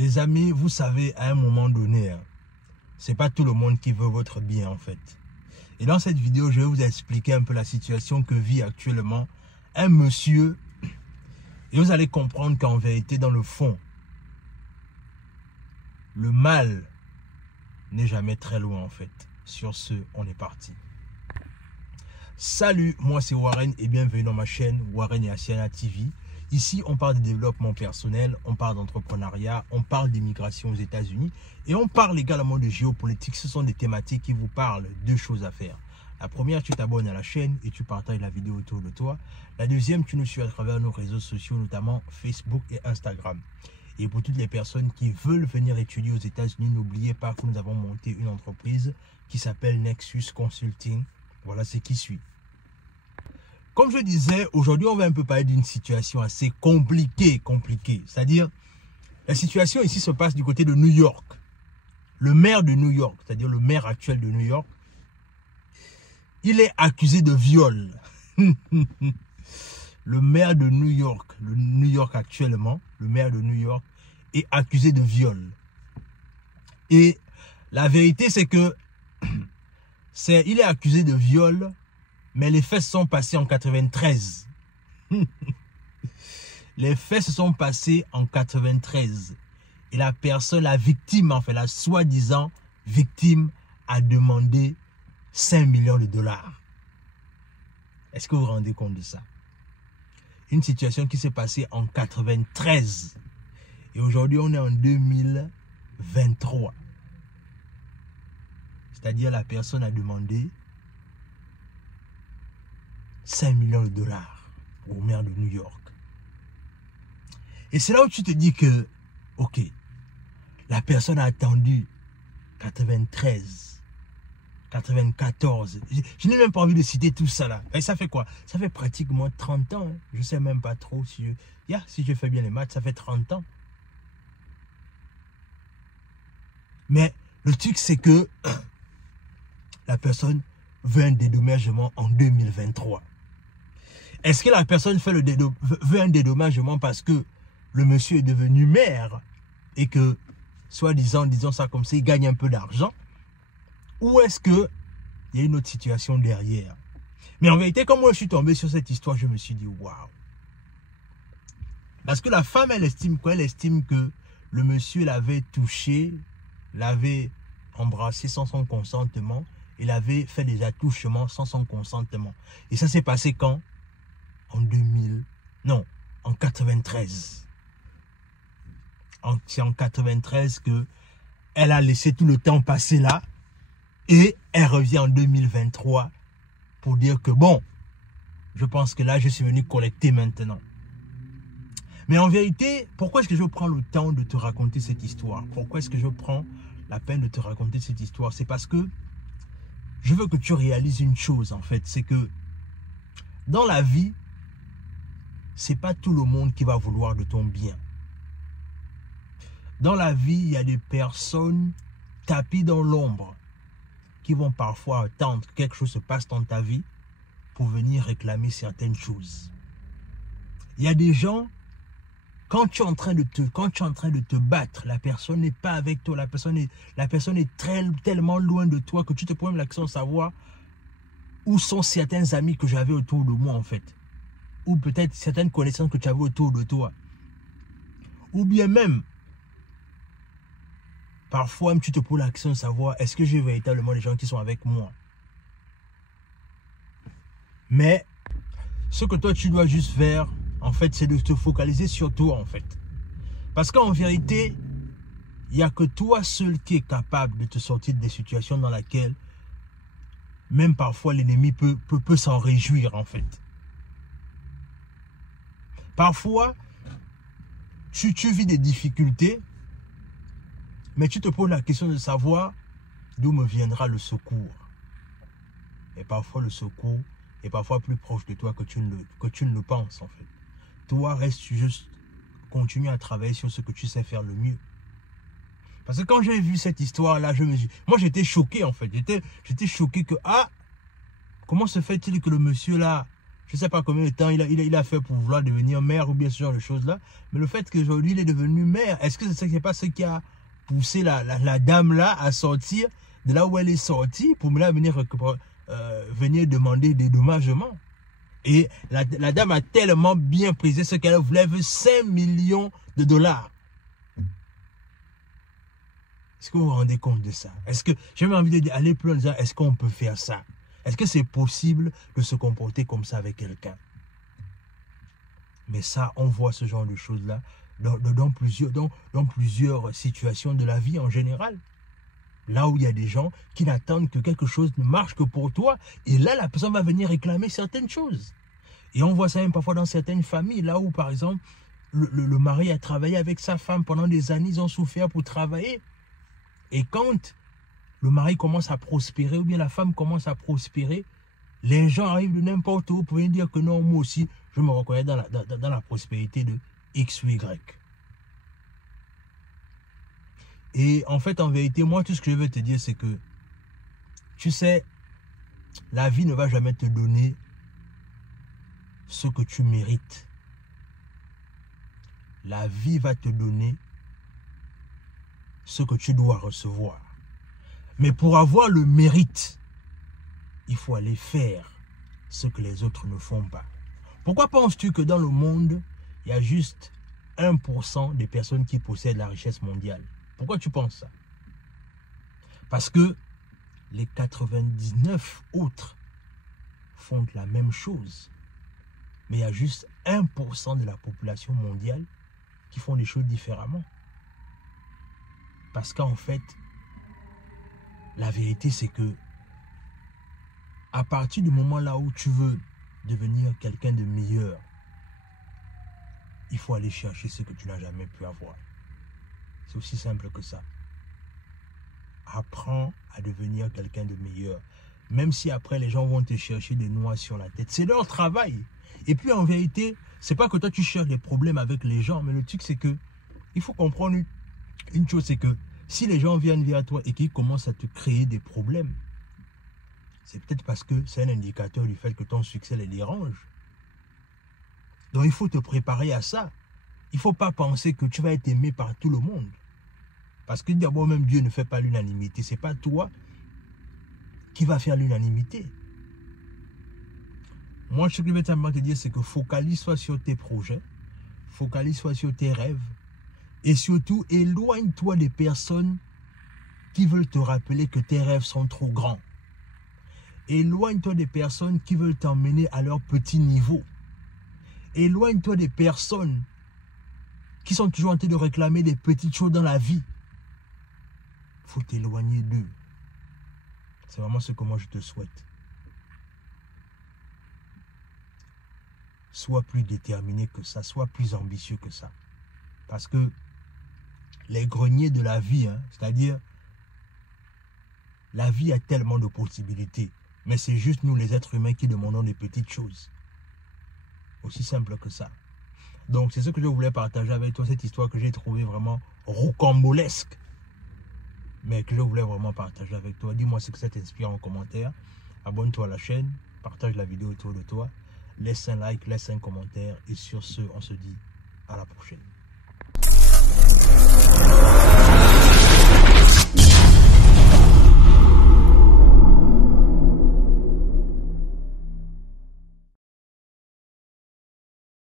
Les amis, vous savez, à un moment donné, c'est pas tout le monde qui veut votre bien en fait. Et dans cette vidéo, je vais vous expliquer un peu la situation que vit actuellement un monsieur. Et vous allez comprendre qu'en vérité, dans le fond, le mal n'est jamais très loin en fait. Sur ce, on est parti. Salut, moi c'est Warren et bienvenue dans ma chaîne Warren et Asiana TV. Ici, on parle de développement personnel, on parle d'entrepreneuriat, on parle d'immigration aux États-Unis et on parle également de géopolitique. Ce sont des thématiques qui vous parlent de choses à faire. La première, tu t'abonnes à la chaîne et tu partages la vidéo autour de toi. La deuxième, tu nous suis à travers nos réseaux sociaux, notamment Facebook et Instagram. Et pour toutes les personnes qui veulent venir étudier aux États-Unis, n'oubliez pas que nous avons monté une entreprise qui s'appelle Nexus Consulting. Voilà ce qui suit. Comme je disais, aujourd'hui, on va un peu parler d'une situation assez compliquée. C'est-à-dire, la situation ici se passe du côté de New York. Le maire de New York, c'est-à-dire le maire actuel de New York, il est accusé de viol. Le maire de New York, le New York actuellement, le maire de New York, est accusé de viol. Et la vérité, c'est que il est accusé de viol, mais les faits se sont passés en 93. Les faits se sont passés en 93. Et la personne, la victime, en fait, la soi-disant victime, a demandé 5 millions de dollars. Est-ce que vous vous rendez compte de ça? Une situation qui s'est passée en 93. Et aujourd'hui, on est en 2023. C'est-à-dire, la personne a demandé 5 millions de dollars au maire de New York. Et c'est là où tu te dis que, ok, la personne a attendu 93, 94. Je n'ai même pas envie de citer tout ça là. Et ça fait quoi? Ça fait pratiquement 30 ans. Hein. Je ne sais même pas trop si je fais bien les maths, ça fait 30 ans. Mais le truc, c'est que la personne veut un dédommagement en 2023. Est-ce que la personne veut un dédommagement parce que le monsieur est devenu maire et que, soi-disant, disons ça comme ça, il gagne un peu d'argent? Ou est-ce qu'il y a une autre situation derrière? Mais en vérité, quand moi je suis tombé sur cette histoire, je me suis dit, waouh. Parce que la femme, elle estime quoi? Elle estime que le monsieur l'avait touché, l'avait embrassé sans son consentement. Il avait fait des attouchements sans son consentement. Et ça s'est passé quand? En 93. C'est en 93 que elle a laissé tout le temps passer là. Et elle revient en 2023 pour dire que bon, je pense que là, je suis venu collecter maintenant. Mais en vérité, pourquoi est-ce que je prends le temps de te raconter cette histoire? Pourquoi est-ce que je prends la peine de te raconter cette histoire? C'est parce que je veux que tu réalises une chose en fait. C'est que dans la vie, c'est pas tout le monde qui va vouloir de ton bien. Dans la vie, il y a des personnes tapis dans l'ombre qui vont parfois attendre que quelque chose se passe dans ta vie pour venir réclamer certaines choses. Il y a des gens, quand tu es en train de te battre, la personne n'est pas avec toi, la personne est tellement loin de toi que tu te poses la question de savoir où sont certains amis que j'avais autour de moi en fait. Ou peut-être certaines connaissances que tu avais autour de toi. Ou bien même, parfois même tu te poses la question de savoir est-ce que j'ai véritablement des gens qui sont avec moi. Mais ce que toi tu dois juste faire, en fait, c'est de te focaliser sur toi en fait. Parce qu'en vérité, il n'y a que toi seul qui est capable de te sortir des situations dans lesquelles même parfois l'ennemi peut s'en réjouir en fait. Parfois, tu vis des difficultés, mais tu te poses la question de savoir d'où me viendra le secours. Et parfois, le secours est parfois plus proche de toi que tu ne le penses, en fait. Toi, reste juste, continue à travailler sur ce que tu sais faire le mieux. Parce que quand j'ai vu cette histoire-là, moi, j'étais choqué, en fait. J'étais choqué que, comment se fait-il que le monsieur-là, je ne sais pas combien de temps il a fait pour vouloir devenir maire ou bien ce genre de choses-là. Mais le fait qu'aujourd'hui, il est devenu maire, est-ce que ce n'est pas ce qui a poussé la dame-là à sortir de là où elle est sortie pour là venir demander des dédommagements? Et la dame a tellement bien prisé ce qu'elle voulait, 5 millions de dollars. Est-ce que vous vous rendez compte de ça? Est-ce que j'ai même envie d'aller plus loin, est-ce qu'on peut faire ça? Est-ce que c'est possible de se comporter comme ça avec quelqu'un? Mais ça, on voit ce genre de choses-là dans plusieurs situations de la vie en général. Là où il y a des gens qui n'attendent que quelque chose ne marche que pour toi. Et là, la personne va venir réclamer certaines choses. Et on voit ça même parfois dans certaines familles. Là où, par exemple, le mari a travaillé avec sa femme pendant des années. Ils ont souffert pour travailler. Et quand le mari commence à prospérer ou bien la femme commence à prospérer, les gens arrivent de n'importe où pour venir dire que non, moi aussi, je me reconnais dans la prospérité de X ou Y. Et en fait, en vérité, moi, tout ce que je veux te dire, c'est que, tu sais, la vie ne va jamais te donner ce que tu mérites. La vie va te donner ce que tu dois recevoir. Mais pour avoir le mérite, il faut aller faire ce que les autres ne font pas. Pourquoi penses-tu que dans le monde, il y a juste 1% des personnes qui possèdent la richesse mondiale? Pourquoi tu penses ça? Parce que les 99 autres font la même chose. Mais il y a juste 1% de la population mondiale qui font des choses différemment. Parce qu'en fait, la vérité c'est que à partir du moment là où tu veux devenir quelqu'un de meilleur, il faut aller chercher ce que tu n'as jamais pu avoir. C'est aussi simple que ça. Apprends à devenir quelqu'un de meilleur. Même si après les gens vont te chercher des noix sur la tête. C'est leur travail. Et puis en vérité, c'est pas que toi tu cherches des problèmes avec les gens. Mais le truc c'est que il faut comprendre une chose, c'est que si les gens viennent vers toi et qu'ils commencent à te créer des problèmes, c'est peut-être parce que c'est un indicateur du fait que ton succès les dérange. Donc il faut te préparer à ça. Il ne faut pas penser que tu vas être aimé par tout le monde. Parce que d'abord même Dieu ne fait pas l'unanimité. Ce n'est pas toi qui va faire l'unanimité. Moi, ce que je vais te dire, c'est que focalise-toi sur tes projets. Focalise-toi sur tes rêves. Et surtout, éloigne-toi des personnes qui veulent te rappeler que tes rêves sont trop grands. Éloigne-toi des personnes qui veulent t'emmener à leur petit niveau. Éloigne-toi des personnes qui sont toujours en train de réclamer des petites choses dans la vie. Il faut t'éloigner d'eux. C'est vraiment ce que moi je te souhaite. Sois plus déterminé que ça, sois plus ambitieux que ça. Parce que les greniers de la vie, c'est-à-dire la vie a tellement de possibilités. Mais c'est juste nous les êtres humains qui demandons des petites choses. Aussi simple que ça. Donc c'est ce que je voulais partager avec toi, cette histoire que j'ai trouvée vraiment rocambolesque. Mais que je voulais vraiment partager avec toi. Dis-moi ce que ça t'inspire en commentaire. Abonne-toi à la chaîne, partage la vidéo autour de toi. Laisse un like, laisse un commentaire. Et sur ce, on se dit à la prochaine.